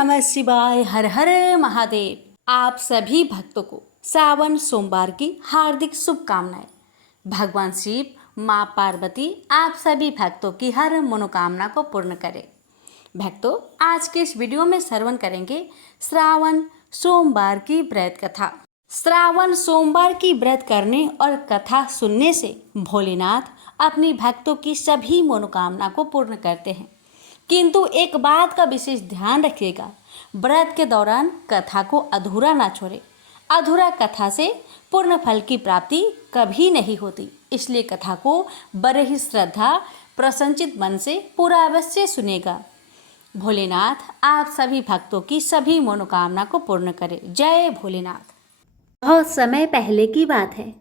नमः शिवाय। हर हर महादेव। आप सभी भक्तों को सावन सोमवार की हार्दिक शुभकामनाएं। भगवान शिव, माँ पार्वती आप सभी भक्तों की हर मनोकामना को पूर्ण करें। भक्तों, आज के इस वीडियो में श्रवण करेंगे श्रावण सोमवार की व्रत कथा। श्रावण सोमवार की व्रत करने और कथा सुनने से भोलेनाथ अपनी भक्तों की सभी मनोकामना को पूर्ण करते हैं। किंतु एक बात का विशेष ध्यान रखिएगा, व्रत के दौरान कथा को अधूरा ना छोड़े। अधूरा कथा से पूर्ण फल की प्राप्ति कभी नहीं होती। इसलिए कथा को बड़े ही श्रद्धा प्रसन्नचित मन से पूरा अवश्य सुनेगा। भोलेनाथ आप सभी भक्तों की सभी मनोकामना को पूर्ण करे। जय भोलेनाथ। बहुत समय पहले की बात है।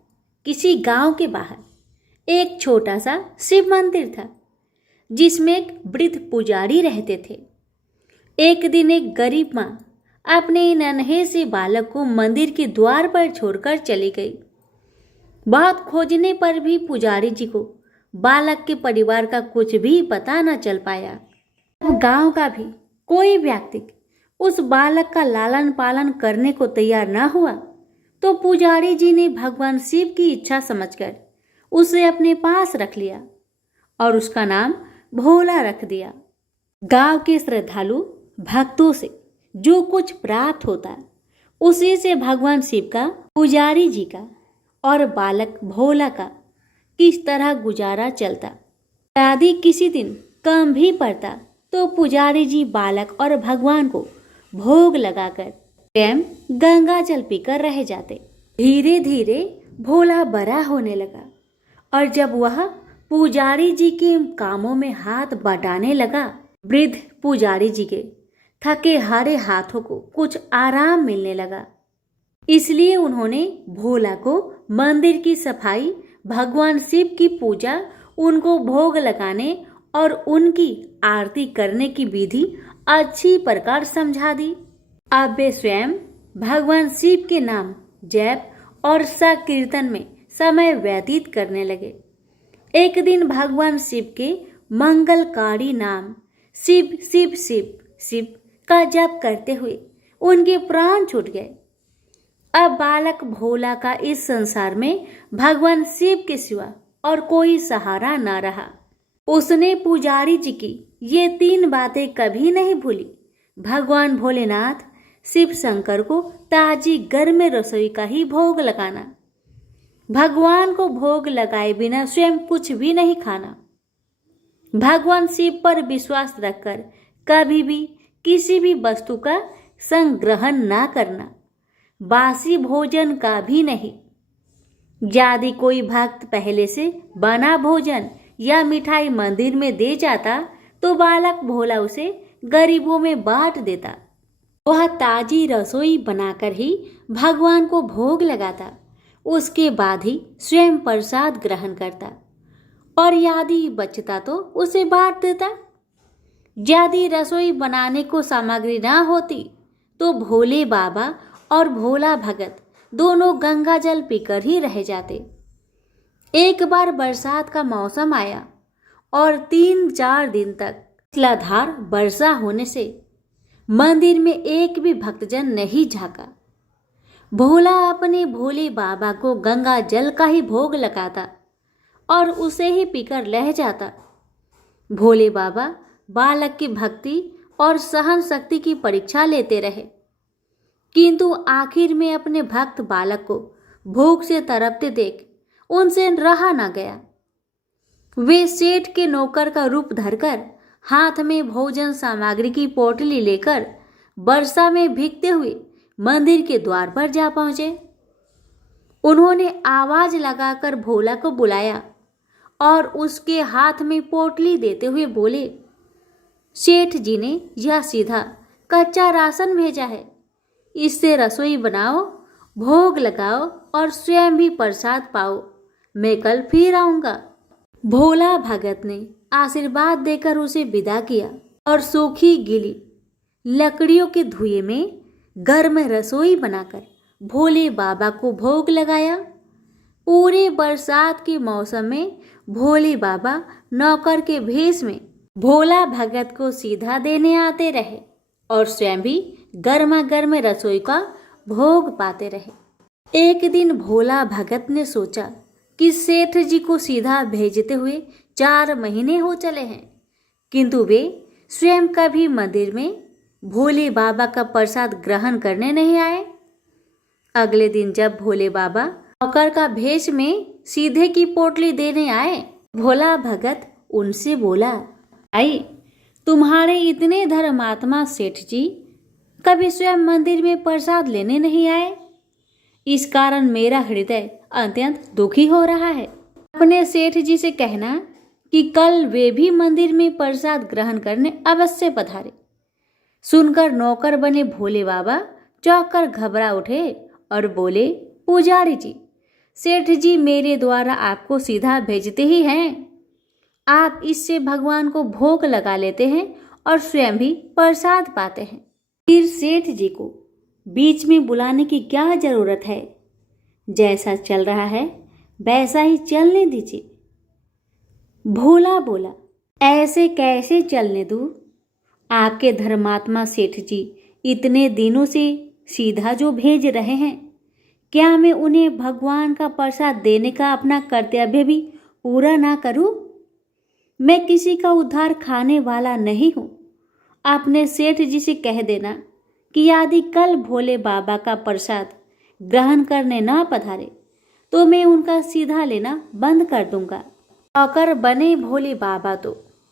किसी गांव के बाहर एक छोटा सा शिव मंदिर था, जिसमें एक वृद्ध पुजारी रहते थे। एक दिन एक गरीब माँ अपने नन्हे से बालक को मंदिर के द्वार पर छोड़कर चली गई। बहुत खोजने पर भी पुजारी जी को बालक के परिवार का कुछ भी पता न चल पाया। गांव का भी कोई व्यक्ति उस बालक का लालन पालन करने को तैयार न हुआ, तो पुजारी जी ने भगवान शिव की इच्छा समझकर उसे अपने पास रख लिया और उसका नाम भोला रख दिया। गांव के श्रद्धालु भक्तों से जो कुछ प्राप्त होता उसी से भगवान शिव का, पुजारी जी का और बालक भोला का किस तरह गुजारा चलता। यदि किसी दिन कम भी पड़ता तो पुजारी जी बालक और भगवान को भोग लगाकर स्वयं गंगा जल पीकर रह जाते। धीरे धीरे भोला बड़ा होने लगा और जब वह पुजारी जी के कामों में हाथ बटाने लगा, वृद्ध पुजारी जी के थके हारे हाथों को कुछ आराम मिलने लगा। इसलिए उन्होंने भोला को मंदिर की सफाई, भगवान शिव की पूजा, उनको भोग लगाने और उनकी आरती करने की विधि अच्छी प्रकार समझा दी। अब वे स्वयं भगवान शिव के नाम जप और संकीर्तन में समय व्यतीत करने लगे। एक दिन भगवान शिव के मंगलकारी नाम शिव शिव शिव शिव का जप करते हुए उनके प्राण छूट गए। अब बालक भोला का इस संसार में भगवान शिव के सिवा और कोई सहारा न रहा। उसने पुजारी जी की ये 3 बातें कभी नहीं भूली। भगवान भोलेनाथ, शिव शंकर को ताजी गर्म रसोई का ही भोग लगाना, भगवान को भोग लगाए बिना स्वयं कुछ भी नहीं खाना, भगवान शिव पर विश्वास रखकर कभी भी किसी भी वस्तु का संग्रहण ना करना, बासी भोजन का भी नहीं। यदि कोई भक्त पहले से बना भोजन या मिठाई मंदिर में दे जाता तो बालक भोला उसे गरीबों में बांट देता। वह ताजी रसोई बनाकर ही भगवान को भोग लगाता, उसके बाद ही स्वयं प्रसाद ग्रहण करता और यदि बचता तो उसे बांट देता। यदि रसोई बनाने को सामग्री ना होती तो भोले बाबा और भोला भगत दोनों गंगा जल पीकर ही रह जाते। एक बार बरसात का मौसम आया और 3-4 दिन तक मूसलाधार वर्षा होने से मंदिर में एक भी भक्तजन नहीं झांका। भोला अपने भोले बाबा को गंगा जल का ही भोग लगाता और उसे ही पीकर रह जाता। भोले बाबा बालक की भक्ति और सहन शक्ति की परीक्षा लेते रहे, किंतु आखिर में अपने भक्त बालक को भूख से तड़पते देख उनसे रहा न गया। वे सेठ के नौकर का रूप धरकर हाथ में भोजन सामग्री की पोटली लेकर वर्षा में भीगते हुए मंदिर के द्वार पर जा पहुंचे। उन्होंने आवाज लगाकर भोला को बुलाया और उसके हाथ में पोटली देते हुए बोले, सेठ जी ने यह सीधा कच्चा राशन भेजा है, इससे रसोई बनाओ, भोग लगाओ और स्वयं भी प्रसाद पाओ। मैं कल फिर आऊंगा। भोला भगत ने आशीर्वाद देकर उसे विदा किया और सूखी गीली लकड़ियों के धुएं में गर्म रसोई बनाकर भोले बाबा को भोग लगाया। पूरे बरसात के मौसम में भोले बाबा नौकर के भेष में भोला भगत को सीधा देने आते रहे। और स्वयं भी गर्मा गर्म रसोई का भोग पाते रहे। एक दिन भोला भगत ने सोचा कि सेठ जी को सीधा भेजते हुए 4 महीने हो चले हैं, किंतु वे स्वयं कभी मंदिर में भोले बाबा का प्रसाद ग्रहण करने नहीं आए। अगले दिन जब भोले बाबा नौकर का भेष में सीधे की पोटली देने आए, भोला भगत उनसे बोला, आई तुम्हारे इतने धर्मात्मा सेठ जी कभी स्वयं मंदिर में प्रसाद लेने नहीं आए। इस कारण मेरा हृदय अत्यंत दुखी हो रहा है। अपने सेठ जी से कहना कि कल वे भी मंदिर में प्रसाद ग्रहण करने अवश्य पधारे। सुनकर नौकर बने भोले बाबा चौंक कर घबरा उठे और बोले, पुजारी जी, सेठ जी मेरे द्वारा आपको सीधा भेजते ही हैं। आप इससे भगवान को भोग लगा लेते हैं और स्वयं भी प्रसाद पाते हैं। फिर सेठ जी को बीच में बुलाने की क्या जरूरत है? जैसा चल रहा है वैसा ही चलने दीजिए। भोला बोला, ऐसे कैसे चलने दूं? आपके धर्मात्मा सेठ जी इतने दिनों से सीधा जो भेज रहे हैं, क्या मैं उन्हें भगवान का प्रसाद देने का अपना कर्तव्य भी पूरा ना करूं? मैं किसी का उद्धार खाने वाला नहीं हूं। अपने सेठ जी से कह देना कि यदि कल भोले बाबा का प्रसाद ग्रहण करने ना पधारे तो मैं उनका सीधा लेना बंद कर दूंगा। नौकर बने भोले बाबा तो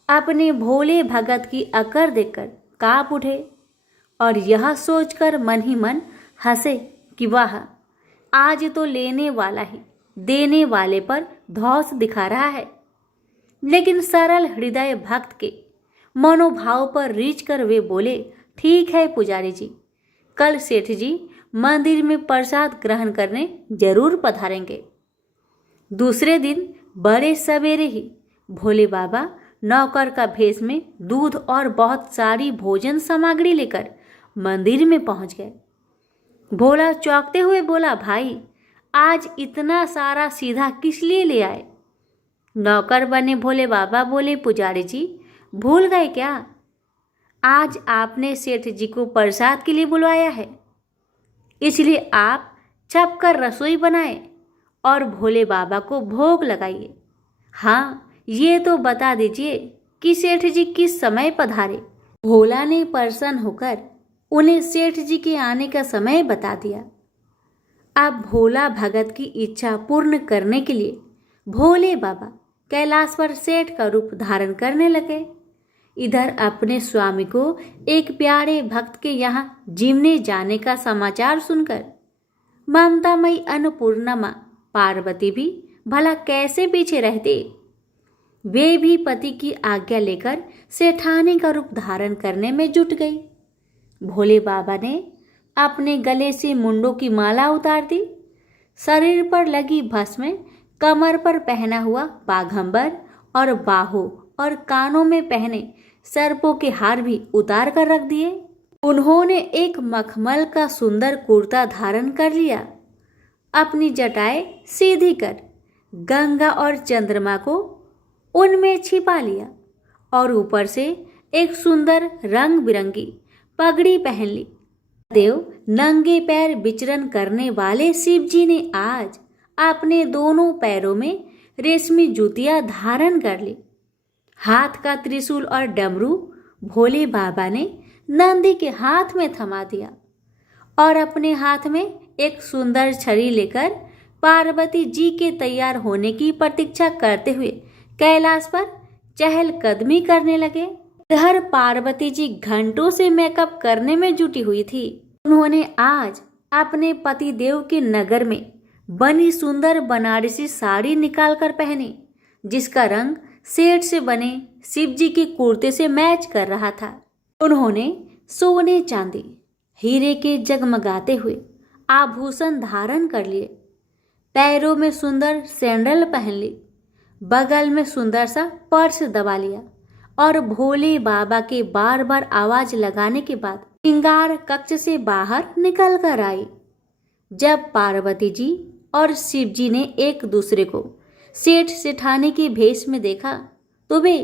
अपने भोले भगत की अकड़ देखकर कांप उठे और यह सोचकर मन ही मन हंसे कि वाह, आज तो लेने वाला ही देने वाले पर धौंस दिखा रहा है। लेकिन सरल हृदय भक्त के मनोभाव पर रीझ कर वे बोले, ठीक है पुजारी जी, कल सेठ जी मंदिर में प्रसाद ग्रहण करने जरूर पधारेंगे। दूसरे दिन बड़े सवेरे ही भोले बाबा नौकर का भेष में दूध और बहुत सारी भोजन सामग्री लेकर मंदिर में पहुंच गए। भोला चौंकते हुए बोला, भाई आज इतना सारा सीधा किस लिए ले आए? नौकर बने भोले बाबा बोले, पुजारी जी भूल गए क्या? आज आपने सेठ जी को प्रसाद के लिए बुलवाया है, इसलिए आप छप कर रसोई बनाए और भोले बाबा को भोग लगाइए। हाँ, ये तो बता दीजिए कि सेठ जी किस समय पधारे। भोला ने प्रसन्न होकर उन्हें सेठ जी के आने का समय बता दिया। अब भोला भगत की इच्छा पूर्ण करने के लिए भोले बाबा कैलाश पर सेठ का रूप धारण करने लगे। इधर अपने स्वामी को एक प्यारे भक्त के यहाँ जिमने जाने का समाचार सुनकर ममतामयी अन्नपूर्णा माँ पार्वती भी भला कैसे पीछे रहते। वे भी पति की आज्ञा लेकर सेठानी का रूप धारण करने में जुट गई। भोले बाबा ने अपने गले से मुंडों की माला उतार दी, शरीर पर लगी भस्म, कमर पर पहना हुआ बाघंबर और बाहों और कानों में पहने सर्पों के हार भी उतार कर रख दिए। उन्होंने एक मखमल का सुंदर कुर्ता धारण कर लिया, अपनी जटाएं सीधी कर गंगा और चंद्रमा को उनमें छिपा लिया और ऊपर से एक सुंदर रंग बिरंगी पगड़ी पहन ली। देव नंगे पैर विचरण करने वाले शिव जी ने आज अपने दोनों पैरों में रेशमी जूतियां धारण कर ली। हाथ का त्रिशूल और डमरू भोले बाबा ने नंदी के हाथ में थमा दिया और अपने हाथ में एक सुंदर छड़ी लेकर पार्वती जी के तैयार होने की प्रतीक्षा करते हुए कैलाश पर चहलकदमी करने लगे। इधर पार्वती जी घंटों से मेकअप करने में जुटी हुई थी। उन्होंने आज अपने पति देव के नगर में बनी सुंदर बनारसी साड़ी निकालकर पहनी, जिसका रंग सेठ से बने शिव जी के कुर्ते से मैच कर रहा था। उन्होंने सोने चांदी हीरे के जगमगाते हुए आभूषण धारण कर लिए, पैरों में सुंदर सैंडल पहन ली, बगल में सुंदर सा पर्स दबा लिया और भोले बाबा के बार बार आवाज लगाने के बाद श्रृंगार कक्ष से बाहर निकल कर आई। जब पार्वती जी और शिव जी ने एक दूसरे को सेठ सेठानी के भेष में देखा तो वे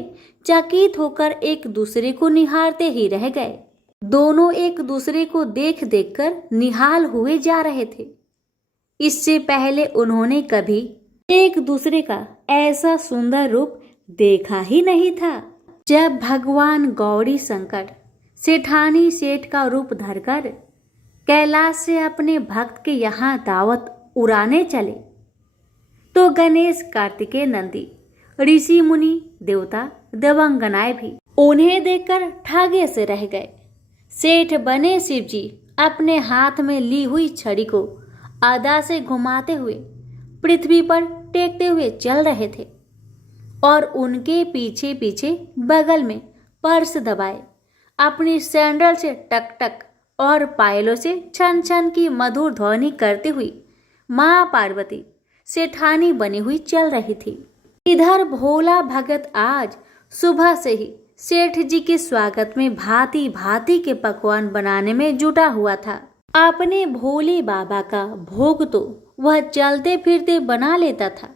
चकित होकर एक दूसरे को निहारते ही रह गए। दोनों एक दूसरे को देख देखकर निहाल हुए जा रहे थे। इससे पहले उन्होंने कभी एक दूसरे का ऐसा सुंदर रूप देखा ही नहीं था। जब भगवान गौरी शंकर सेठानी सेठ का रूप धरकर कैलाश से अपने भक्त के यहाँ दावत उड़ाने चले, तो गणेश, कार्तिकेय, नंदी, ऋषि मुनि, देवता, देवांगनाएं भी उन्हें देखकर ठगे से रह गए। सेठ बने शिव जी अपने हाथ में ली हुई छड़ी को आधा से घुमाते हुए पृथ्वी पर टेकते हुए चल रहे थे और उनके पीछे पीछे बगल में पर्स दबाए अपनी सैंडल से टक टक और पायलों से छन छन की मधुर ध्वनि करती हुई माँ पार्वती सेठानी बनी हुई चल रही थी। इधर भोला भगत आज सुबह से ही सेठ जी के स्वागत में भांति भांति के पकवान बनाने में जुटा हुआ था। अपने भोले बाबा का भोग तो वह चलते फिरते बना लेता था,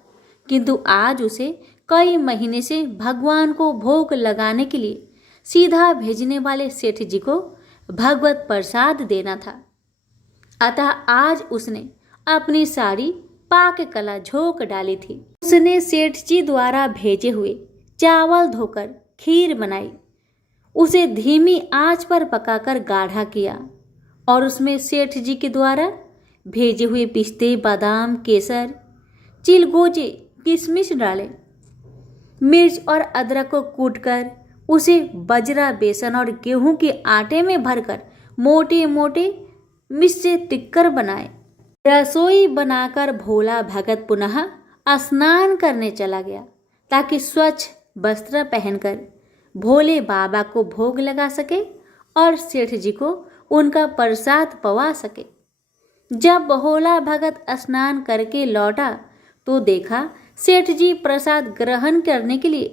किंतु आज उसे कई महीने से भगवान को भोग लगाने के लिए सीधा भेजने वाले सेठ जी को भगवत प्रसाद देना था। अतः आज उसने अपनी सारी पाक कला झोंक डाली थी। उसने सेठ जी द्वारा भेजे हुए चावल धोकर खीर बनाई, उसे धीमी आंच पर पकाकर गाढ़ा किया और उसमें सेठ जी के द्वारा भेजे हुए पिस्ते, बादाम, केसर, चिलगोजे, किशमिश डाले। मिर्च और अदरक को कूटकर उसे बजरा, बेसन और गेहूं के आटे में भरकर मोटे मोटे मिस्से टिक्कर बनाए। रसोई बनाकर भोला भगत पुनः स्नान करने चला गया ताकि स्वच्छ वस्त्र पहनकर भोले बाबा को भोग लगा सके और सेठ जी को उनका प्रसाद पवा सके। जब भोला भगत स्नान करके लौटा तो देखा सेठ जी प्रसाद ग्रहण करने के लिए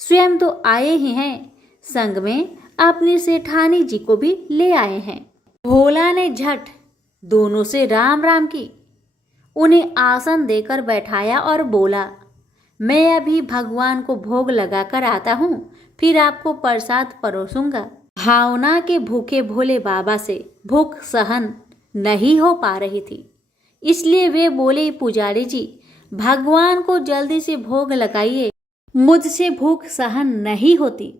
स्वयं तो आए ही हैं, संग में अपनी सेठानी जी को भी ले आए हैं। भोला ने झट दोनों से राम राम की, उन्हें आसन देकर बैठाया और बोला, मैं अभी भगवान को भोग लगाकर आता हूँ, फिर आपको प्रसाद परोसूंगा। भावना के भूखे भोले बाबा से भूख सहन नहीं हो पा रही थी, इसलिए वे बोले, पुजारी जी भगवान को जल्दी से भोग लगाइए, मुझसे भूख सहन नहीं होती।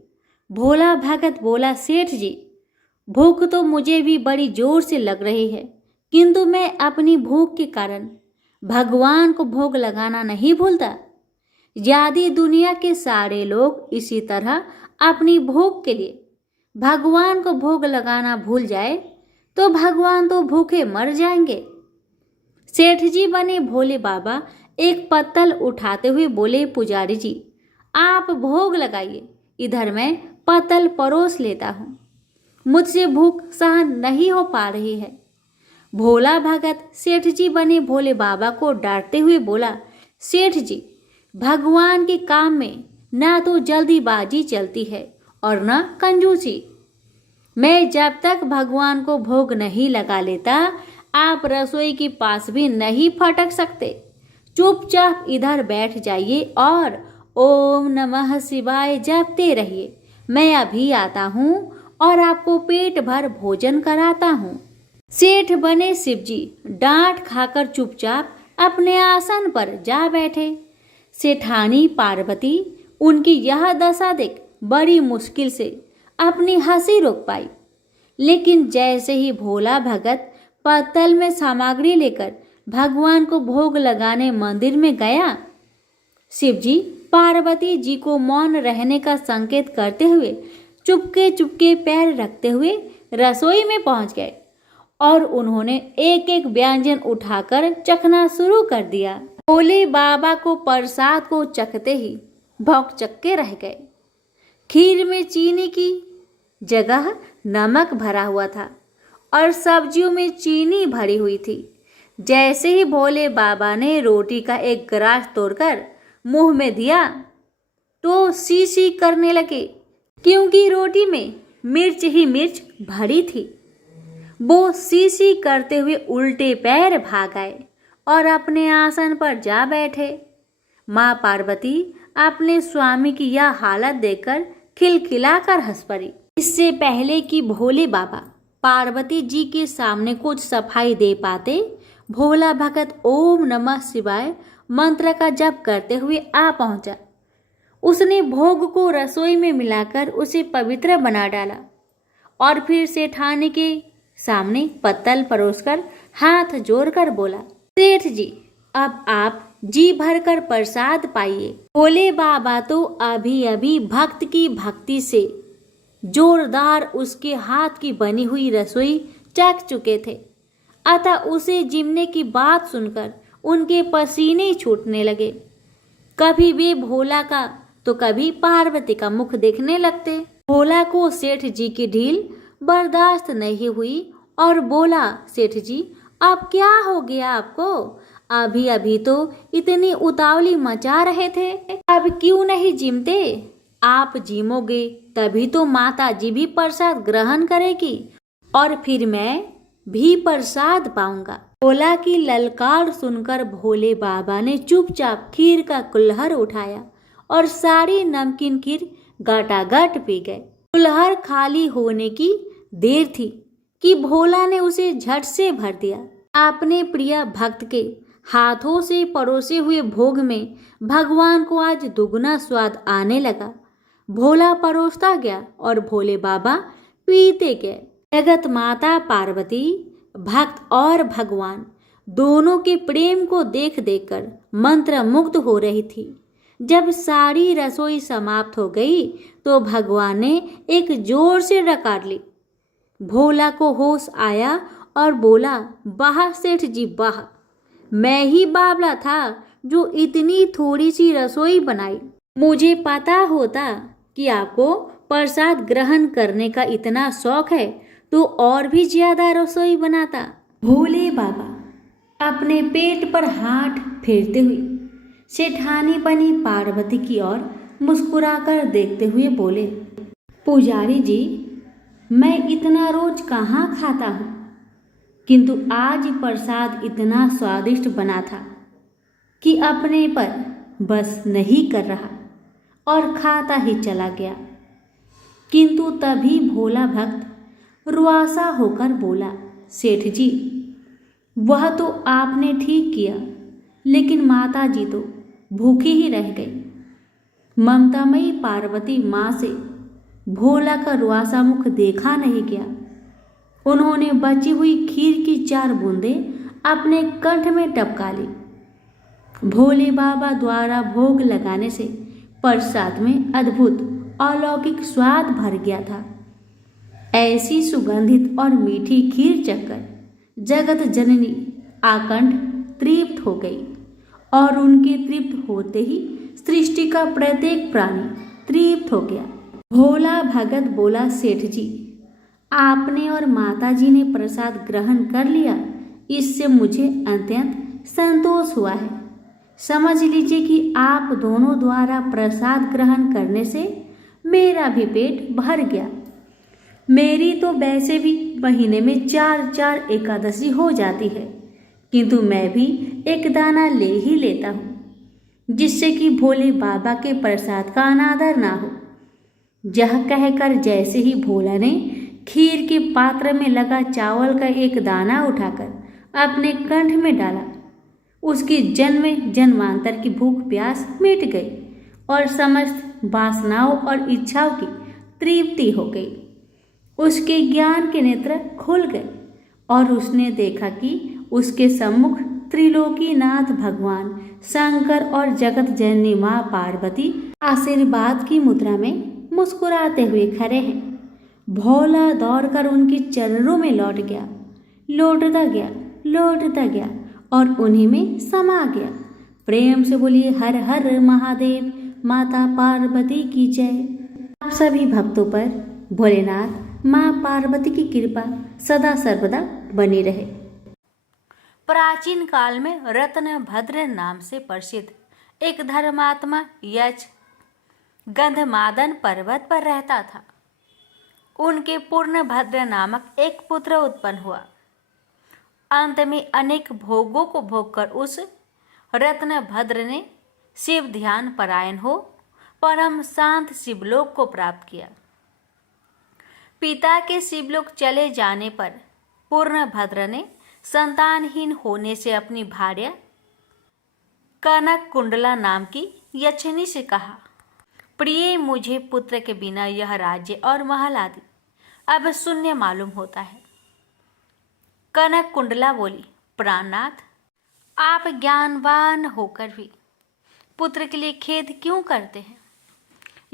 भोला भगत बोला, सेठ जी भूख तो मुझे भी बड़ी जोर से लग रही है, किंतु मैं अपनी भूख के कारण भगवान को भोग लगाना नहीं भूलता। यदि दुनिया के सारे लोग इसी तरह अपनी भूख के लिए भगवान को भोग लगाना भूल जाए तो भगवान तो भूखे मर जाएंगे। सेठ जी बने भोले बाबा एक पत्तल उठाते हुए बोले, पुजारी जी आप भोग लगाइए, इधर मैं पत्तल परोस लेता हूँ, मुझसे भूख सहन नहीं हो पा रही है। भोला भगत सेठ जी बने भोले बाबा को डांटते हुए बोला, सेठ जी भगवान के काम में ना तो जल्दीबाजी चलती है और न कंजूसी। मैं जब तक भगवान को भोग नहीं लगा लेता आप रसोई के पास भी नहीं फटक सकते। चुपचाप इधर बैठ जाइए और ओम नमः शिवाय जपते रहिए। मैं अभी आता हूँ और आपको पेट भर भोजन कराता हूँ। सेठ बने शिवजी डांट खाकर चुपचाप अपने आसन पर जा बैठे। सेठानी पार्वती उनकी यह दशा देख बड़ी मुश्किल से अपनी हंसी रोक पाई, लेकिन जैसे ही भोला भगत पत्तल में सामग्री लेकर भगवान को भोग लगाने मंदिर में गया, शिवजी पार्वती जी को मौन रहने का संकेत करते हुए चुपके चुपके पैर रखते हुए रसोई में पहुंच गए और उन्होंने एक एक व्यंजन उठाकर चखना शुरू कर दिया। भोले बाबा को प्रसाद को चखते ही भौंकचक्के रह गए। खीर में चीनी की जगह नमक भरा हुआ था और सब्जियों में चीनी भरी हुई थी। जैसे ही भोले बाबा ने रोटी का एक ग्रास तोड़कर मुंह में दिया तो सी सी करने लगे, क्योंकि रोटी में मिर्च ही मिर्च भरी थी। वो सी सी करते हुए उल्टे पैर भाग आए और अपने आसन पर जा बैठे। माँ पार्वती अपने स्वामी की यह हालत देखकर खिलखिलाकर हंस पड़ी। इससे पहले कि भोले बाबा पार्वती जी के सामने कुछ सफाई दे पाते, भोला भगत ओम नमः शिवाय मंत्र का जप करते हुए आ पहुंचा। उसने भोग को रसोई में मिलाकर उसे पवित्र बना डाला और फिर सेठानी के सामने पत्तल परोसकर हाथ जोड़कर बोला, सेठ जी, अब आप जी भरकर प्रसाद पाइए। भोले बाबा तो अभी अभी भक्त की भक्ति से जोरदार उसके हाथ की बनी हुई रसोई चख चुके थे, अतः उसे जिमने की बात सुनकर उनके पसीने छूटने लगे। कभी वे भोला का तो कभी पार्वती का मुख देखने लगते। भोला को सेठ जी की ढील बर्दाश्त नहीं हुई और बोला, सेठ जी, अब क्या हो गया आपको? अभी अभी तो इतनी उतावली मचा रहे थे, अब क्यों नहीं जिमते? आप जिमोगे तभी तो माता जी भी प्रसाद ग्रहण करेगी और फिर मैं भी प्रसाद पाऊंगा। भोला की ललकार सुनकर भोले बाबा ने चुपचाप खीर का कुल्हड़ उठाया और सारी नमकीन खीर गटागट पी गए। कुल्हड़ खाली होने की देर थी कि भोला ने उसे झट से भर दिया। अपने प्रिय भक्त के हाथों से परोसे हुए भोग में भगवान को आज दुगना स्वाद आने लगा। भोला परोसता गया और भोले बाबा पीते गए। जगत माता पार्वती, भक्त और भगवान दोनों के प्रेम को देख देखकर मंत्र मुग्ध हो रही थी। जब सारी रसोई समाप्त हो गई तो भगवान ने एक जोर से डकार ली। भोला को होश आया और बोला, वाह सेठ जी वाह, मैं ही बावला था जो इतनी थोड़ी सी रसोई बनाई। मुझे पता होता कि आपको प्रसाद ग्रहण करने का इतना शौक है तो और भी ज्यादा रसोई बनाता। भोले बाबा अपने पेट पर हाथ फेरते हुए सेठानी बनी पार्वती की ओर मुस्कुराकर देखते हुए बोले, पुजारी जी, मैं इतना रोज कहाँ खाता हूँ, किंतु आज प्रसाद इतना स्वादिष्ट बना था कि अपने पर बस नहीं कर रहा और खाता ही चला गया। किंतु तभी भोला भक्त रुआसा होकर बोला, सेठ जी, वह तो आपने ठीक किया, लेकिन माता जी तो भूखी ही रह गई। ममतामयी पार्वती माँ से भोला का रुआसा मुख देखा नहीं गया। उन्होंने बची हुई खीर की 4 बूंदें अपने कंठ में टपका ली। भोले बाबा द्वारा भोग लगाने से प्रसाद में अद्भुत अलौकिक स्वाद भर गया था। ऐसी सुगंधित और मीठी खीर चखकर जगत जननी आकंठ तृप्त हो गई और उनके तृप्त होते ही सृष्टि का प्रत्येक प्राणी तृप्त हो गया। भोला भगत बोला, सेठ जी, आपने और माता जी ने प्रसाद ग्रहण कर लिया, इससे मुझे अत्यंत संतोष हुआ है। समझ लीजिए कि आप दोनों द्वारा प्रसाद ग्रहण करने से मेरा भी पेट भर गया। मेरी तो वैसे भी महीने में 4 एकादशी हो जाती है, किंतु मैं भी एक दाना ले ही लेता हूँ, जिससे कि भोले बाबा के प्रसाद का अनादर ना हो। यह कहकर जैसे ही भोला ने खीर के पात्र में लगा चावल का एक दाना उठाकर अपने कंठ में डाला, उसकी जन्म जन्मांतर की भूख प्यास मिट गई और समस्त वासनाओं और इच्छाओं की तृप्ति हो गई। उसके ज्ञान के नेत्र खुल गए और उसने देखा कि उसके सम्मुख त्रिलोकीनाथ भगवान शंकर और जगत जननी माँ पार्वती आशीर्वाद की मुद्रा में मुस्कुराते हुए खड़े हैं। भोला दौड़कर उनके चरणों में लौटता गया और उन्हीं में समा गया। प्रेम से बोलिए हर हर महादेव, माता पार्वती की जय। आप सभी भक्तों पर भोलेनाथ माँ पार्वती की कृपा सदा सर्वदा बनी रहे। प्राचीन काल में रत्नभद्र नाम से प्रसिद्ध एक धर्मात्मा यक्ष गंधमादन पर्वत पर रहता था। उनके पूर्णभद्र नामक एक पुत्र उत्पन्न हुआ। अंत में अनेक भोगों को भोगकर उस रत्नभद्र ने शिव ध्यान परायण हो परम शांत शिवलोक को प्राप्त किया। पिता के शिवलोक चले जाने पर पूर्णभद्र ने संतानहीन होने से अपनी भार्या कनक कुंडला नाम की यक्षिणी से कहा, प्रिय, मुझे पुत्र के बिना यह राज्य और महल आदि अब शून्य मालूम होता है। कनक कुंडला बोली, प्राणनाथ, आप ज्ञानवान होकर भी पुत्र के लिए खेद क्यों करते हैं?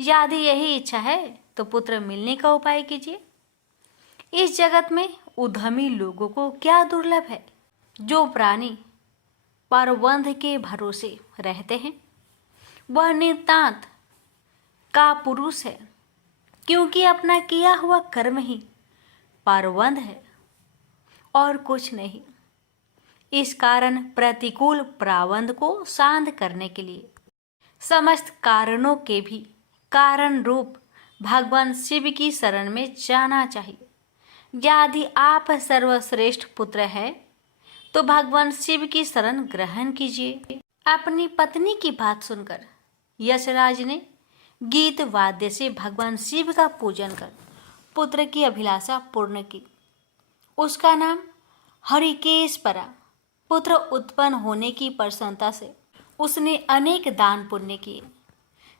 यदि यही इच्छा है तो पुत्र मिलने का उपाय कीजिए। इस जगत में उद्यमी लोगों को क्या दुर्लभ है। जो प्राणी परवंध के भरोसे रहते हैं वह नितांत का पुरुष है, क्योंकि अपना किया हुआ कर्म ही परवंध है और कुछ नहीं। इस कारण प्रतिकूल प्रावंध को शांत करने के लिए समस्त कारणों के भी कारण रूप भगवान शिव की शरण में जाना चाहिए। यदि आप सर्वश्रेष्ठ पुत्र है तो भगवान शिव की शरण ग्रहण कीजिए। अपनी पत्नी की बात सुनकर यशराज ने गीत वाद्य से भगवान शिव का पूजन कर पुत्र की अभिलाषा पूर्ण की। उसका नाम हरिकेश पड़ा। पुत्र उत्पन्न होने की प्रसन्नता से उसने अनेक दान पुण्य किए।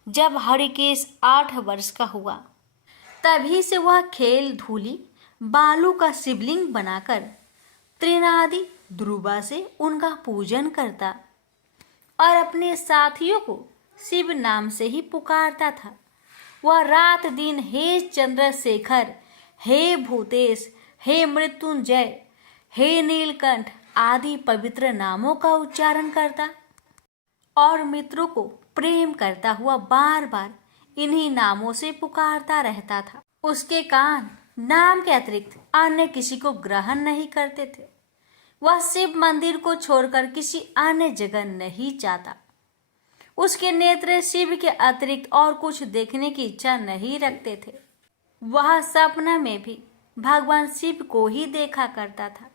जब हरिकेश 8 वर्ष का हुआ तभी से वह खेल धूली बालू का शिवलिंग बनाकर त्रिनादि ध्रुवा से उनका पूजन करता और अपने साथियों को शिव नाम से ही पुकारता था। वह रात दिन हे चंद्रशेखर, हे भूतेश, हे मृत्युंजय, हे नीलकंठ आदि पवित्र नामों का उच्चारण करता और मित्रों को प्रेम करता हुआ बार बार इन्हीं नामों से पुकारता रहता था। उसके कान नाम के अतिरिक्त अन्य किसी को ग्रहण नहीं करते थे। वह शिव मंदिर को छोड़कर किसी अन्य जगह नहीं जाता। उसके नेत्र शिव के अतिरिक्त और कुछ देखने की इच्छा नहीं रखते थे। वह सपना में भी भगवान शिव को ही देखा करता था।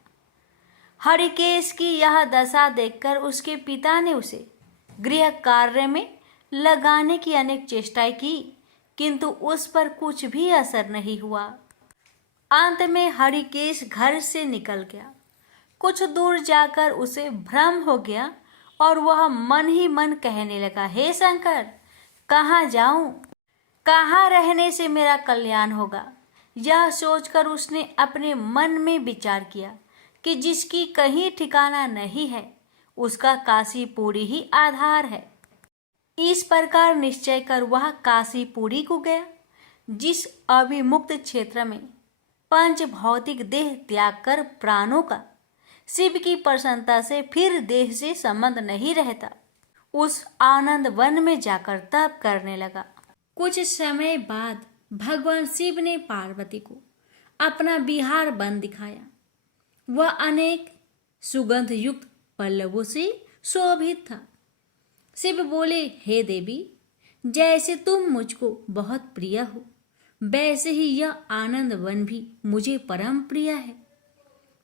हरिकेश की यह दशा देखकर उसके पिता ने उसे गृह कार्य में लगाने की अनेक चेष्टाएं की, किंतु उस पर कुछ भी असर नहीं हुआ। अंत में हरिकेश घर से निकल गया। कुछ दूर जाकर उसे भ्रम हो गया और वह मन ही मन कहने लगा, हे शंकर, कहाँ जाऊं? कहाँ रहने से मेरा कल्याण होगा? यह सोचकर उसने अपने मन में विचार किया कि जिसकी कहीं ठिकाना नहीं है उसका काशीपुरी ही आधार है। इस प्रकार निश्चय कर वह काशीपुरी को गया, जिस अविमुक्त क्षेत्र में पंच भौतिक देह त्याग कर प्राणों का शिव की प्रसन्नता से फिर देह से संबंध नहीं रहता, उस आनंद वन में जाकर तप करने लगा। कुछ समय बाद भगवान शिव ने पार्वती को अपना विहार वन दिखाया। वह अनेक सुगंध युक्त पल्लवों से शोभित था। शिव बोले, हे देवी, जैसे तुम मुझको बहुत प्रिय हो वैसे ही यह आनंद वन भी मुझे परम प्रिय है।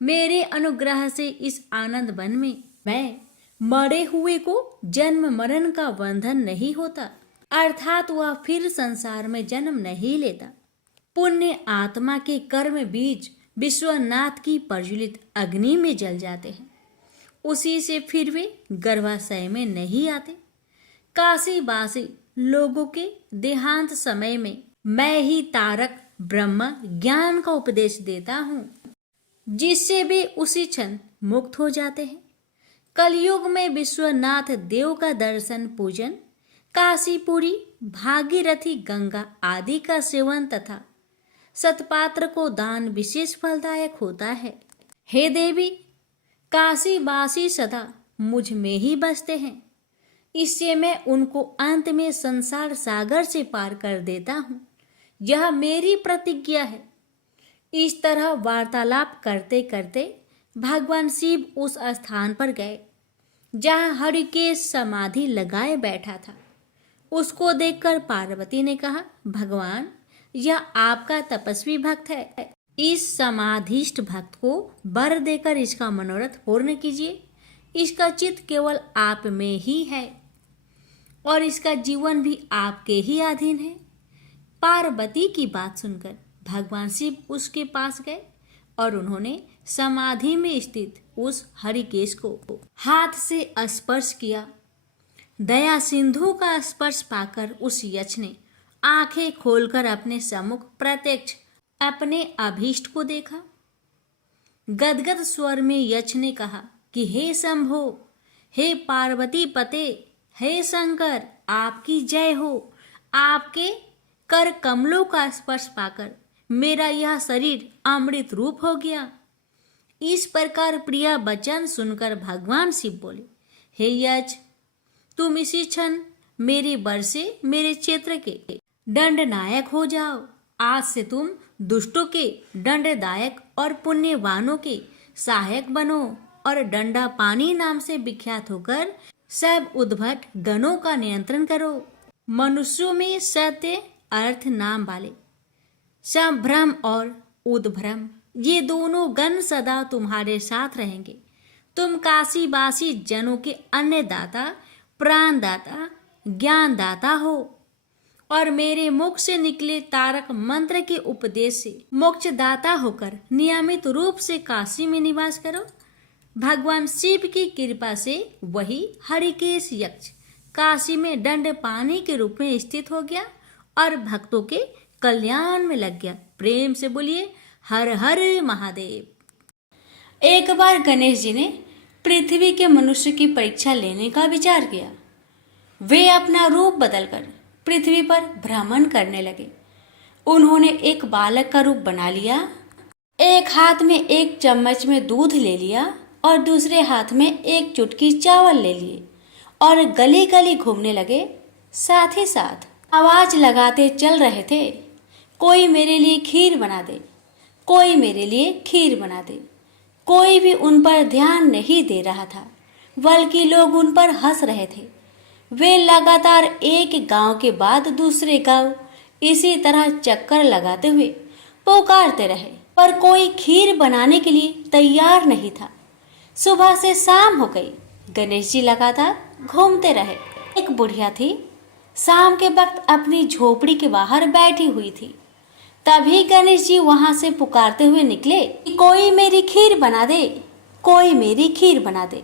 मेरे अनुग्रह से इस आनंद वन में मैं मरे हुए को जन्म मरण का बंधन नहीं होता, अर्थात वह फिर संसार में जन्म नहीं लेता। पुण्य आत्मा के कर्म बीज विश्वनाथ की प्रज्वलित अग्नि में जल जाते हैं, उसी से फिर वे गर्भाशय में नहीं आते। काशीवासी लोगों के देहांत समय में मैं ही तारक ब्रह्म ज्ञान का उपदेश देता हूँ, जिससे वे उसी क्षण मुक्त हो जाते हैं। कलयुग में विश्वनाथ देव का दर्शन पूजन, काशीपुरी, भागीरथी गंगा आदि का सेवन तथा सतपात्र को दान विशेष फलदायक होता है। हे देवी, काशीवासी सदा मुझ में ही बसते हैं, इससे मैं उनको अंत में संसार सागर से पार कर देता हूँ। यह मेरी प्रतिज्ञा है। इस तरह वार्तालाप करते करते भगवान शिव उस स्थान पर गए जहाँ हरिकेश समाधि लगाए बैठा था। उसको देखकर पार्वती ने कहा, भगवान, यह आपका तपस्वी भक्त है। इस समाधिष्ठ भक्त को वर देकर इसका मनोरथ पूर्ण कीजिए। इसका चित्त केवल आप में ही है और इसका जीवन भी आपके ही अधीन है। पार्वती की बात सुनकर भगवान शिव उसके पास गए और उन्होंने समाधि में स्थित उस हरिकेश को हाथ से स्पर्श किया। दया सिंधु का स्पर्श पाकर उस यक्ष ने आंखें खोलकर अपने सम्मुख प्रत्यक्ष अपने अभीष्ट को देखा। गदगद स्वर में यक्ष ने कहा कि हे शंभो, हे पार्वती पते, हे शंकर, आपकी जय हो। आपके कर कमलों का स्पर्श पाकर मेरा यह शरीर अमृत रूप हो गया। इस प्रकार प्रिया वचन सुनकर भगवान शिव बोले, हे यक्ष, तुम इसी क्षण मेरे वर से मेरे क्षेत्र के दंडनायक हो जाओ। आज से तुम दुष्टों के दंडदायक और पुण्यवानों के सहायक बनो और डंडा पानी नाम से विख्यात होकर सब उद्भट गणों का नियंत्रण करो। मनुष्यों में सत्य अर्थ नाम वाले संभ्रम और उद्भ्रम, ये दोनों गण सदा तुम्हारे साथ रहेंगे। तुम काशीवासी जनों के अन्नदाता, प्राणदाता, ज्ञानदाता हो और मेरे मुख से निकले तारक मंत्र के उपदेश से मोक्षदाता होकर नियमित रूप से काशी में निवास करो। भगवान शिव की कृपा से वही हरिकेश यक्ष काशी में दंड पानी के रूप में स्थित हो गया और भक्तों के कल्याण में लग गया। प्रेम से बोलिए हर हर महादेव। एक बार गणेश जी ने पृथ्वी के मनुष्य की परीक्षा लेने का विचार किया। वे अपना रूप बदलकर पृथ्वी पर भ्रमण करने लगे। उन्होंने एक बालक का रूप बना लिया। एक हाथ में एक चम्मच में दूध ले लिया और दूसरे हाथ में एक चुटकी चावल ले लिए और गली गली घूमने लगे। साथ ही साथ आवाज लगाते चल रहे थे, कोई मेरे लिए खीर बना दे, कोई मेरे लिए खीर बना दे। कोई भी उन पर ध्यान नहीं दे रहा था, बल्कि लोग उन पर हंस रहे थे। वे लगातार एक गांव के बाद दूसरे गांव इसी तरह चक्कर लगाते हुए पुकारते रहे, पर कोई खीर बनाने के लिए तैयार नहीं था। सुबह से शाम हो गई, गणेश जी लगातार घूमते रहे। एक बुढ़िया थी, शाम के वक्त अपनी झोपड़ी के बाहर बैठी हुई थी। तभी गणेश जी वहां से पुकारते हुए निकले कि कोई मेरी खीर बना दे, कोई मेरी खीर बना दे।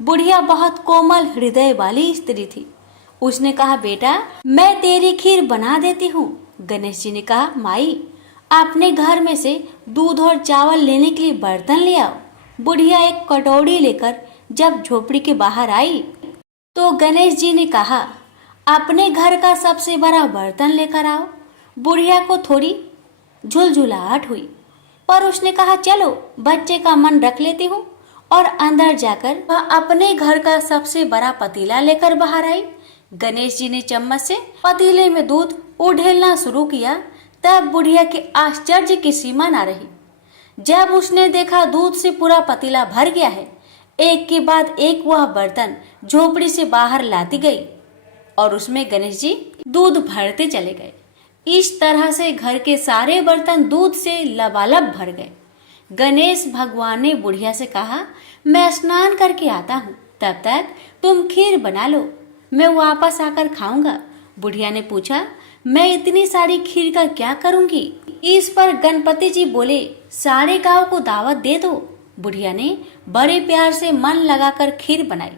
बुढ़िया बहुत कोमल हृदय वाली स्त्री थी। उसने कहा, बेटा मैं तेरी खीर बना देती हूँ। गणेश जी ने कहा, माई अपने घर में से दूध और चावल लेने के लिए बर्तन ले आओ। बुढ़िया एक कटोरी लेकर जब झोपड़ी के बाहर आई तो गणेश जी ने कहा, अपने घर का सबसे बड़ा बर्तन लेकर आओ। बुढ़िया को थोड़ी झुलझुलाहट हुई, पर उसने कहा, चलो बच्चे का मन रख लेती हूँ, और अंदर जाकर वह अपने घर का सबसे बड़ा पतीला लेकर बाहर आई। गणेश जी ने चम्मच से पतीले में दूध उड़ेलना शुरू किया। तब बुढ़िया के आश्चर्य की सीमा न रही। जब उसने देखा दूध से पूरा पतीला भर गया है, एक के बाद एक वह बर्तन झोपड़ी से बाहर लाती गई और उसमें गणेश जी दूध भरते चले गए। इस तरह से घर के सारे बर्तन दूध से लबालब भर गए। गणेश भगवान ने बुढ़िया से कहा, मैं स्नान करके आता हूँ, तब तक तुम खीर बना लो, मैं वापस आकर खाऊंगा। बुढ़िया ने पूछा, मैं इतनी सारी खीर का क्या करूंगी? इस पर गणपति जी बोले, सारे गांव को दावत दे दो। बुढ़िया ने बड़े प्यार से मन लगाकर खीर बनाई।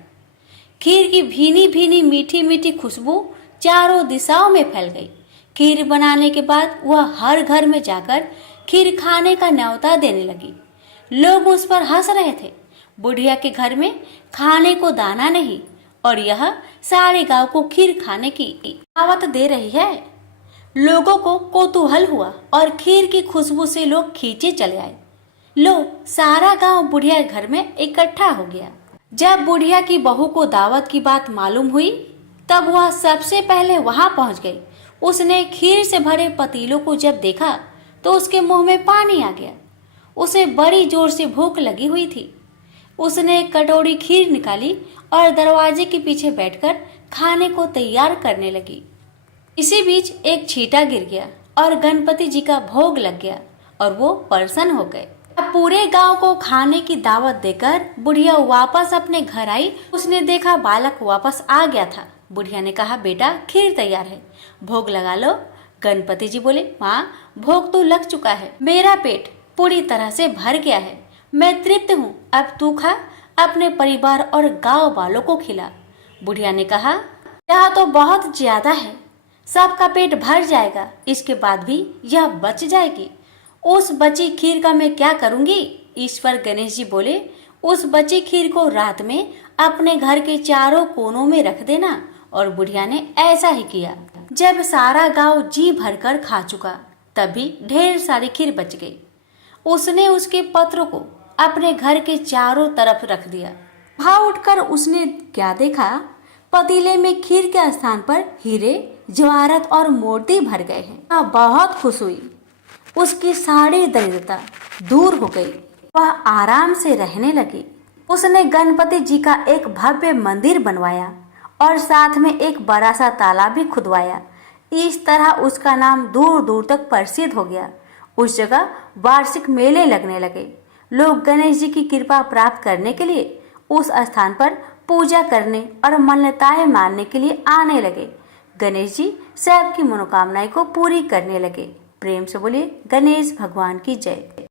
खीर की भीनी भीनी मीठी मीठी खुशबू चारों दिशाओं में फैल गई। खीर बनाने के बाद वह हर घर में जाकर खीर खाने का न्योता देने लगी। लोग उस पर हंस रहे थे। बुढ़िया के घर में खाने को दाना नहीं और यह सारे गांव को खीर खाने की दावत दे रही है। लोगों को कौतूहल हुआ और खीर की खुशबू से लोग खींचे चले आए। लो, सारा गांव बुढ़िया घर में इकट्ठा हो गया। जब बुढ़िया की बहू को दावत की बात मालूम हुई, तब वह सबसे पहले वहां पहुंच गई। उसने खीर से भरे पतीलों को जब देखा तो उसके मुंह में पानी आ गया। उसे बड़ी जोर से भूख लगी हुई थी। उसने एक कटोरी खीर निकाली और दरवाजे के पीछे बैठकर खाने को तैयार करने लगी। इसी बीच एक छींटा गिर गया और गणपति जी का भोग लग गया और वो प्रसन्न हो गए। अब पूरे गांव को खाने की दावत देकर बुढ़िया वापस अपने घर आई। उसने देखा बालक वापस आ गया था। बुढ़िया ने कहा, बेटा खीर तैयार है, भोग लगा लो, गणपति जी बोले, माँ भोग तो लग चुका है, मेरा पेट पूरी तरह से भर गया है, मैं तृप्त हूँ, अब तू खा, अपने परिवार और गांव वालों को खिला। बुढ़िया ने कहा, यह तो बहुत ज्यादा है, सबका पेट भर जाएगा, इसके बाद भी यह बच जाएगी। उस बची खीर का मैं क्या करूंगी? ईश्वर गणेश जी बोले, उस बची खीर को रात में अपने घर के चारों कोनों में रख देना। और बुढ़िया ने ऐसा ही किया। जब सारा गांव जी भरकर खा चुका, तभी ढेर सारी खीर बच गई। उसने उसके पत्र को अपने घर के चारों तरफ रख दिया। वहां उठकर उसने क्या देखा? पतीले में खीर के स्थान पर हीरे, जवाहरात और मोती भर गए हैं। बहुत खुश हुई, उसकी सारी दरिद्रता दूर हो गई, वह आराम से रहने लगी। उसने गणपति जी का एक भव्य मंदिर बनवाया और साथ में एक बड़ा सा तालाब भी खुदवाया। इस तरह उसका नाम दूर दूर तक प्रसिद्ध हो गया। उस जगह वार्षिक मेले लगने लगे। लोग गणेश जी की कृपा प्राप्त करने के लिए उस स्थान पर पूजा करने और मान्यताएं मानने के लिए आने लगे। गणेश जी सबकी मनोकामनाएं को पूरी करने लगे। प्रेम से बोलिए गणेश भगवान की जय।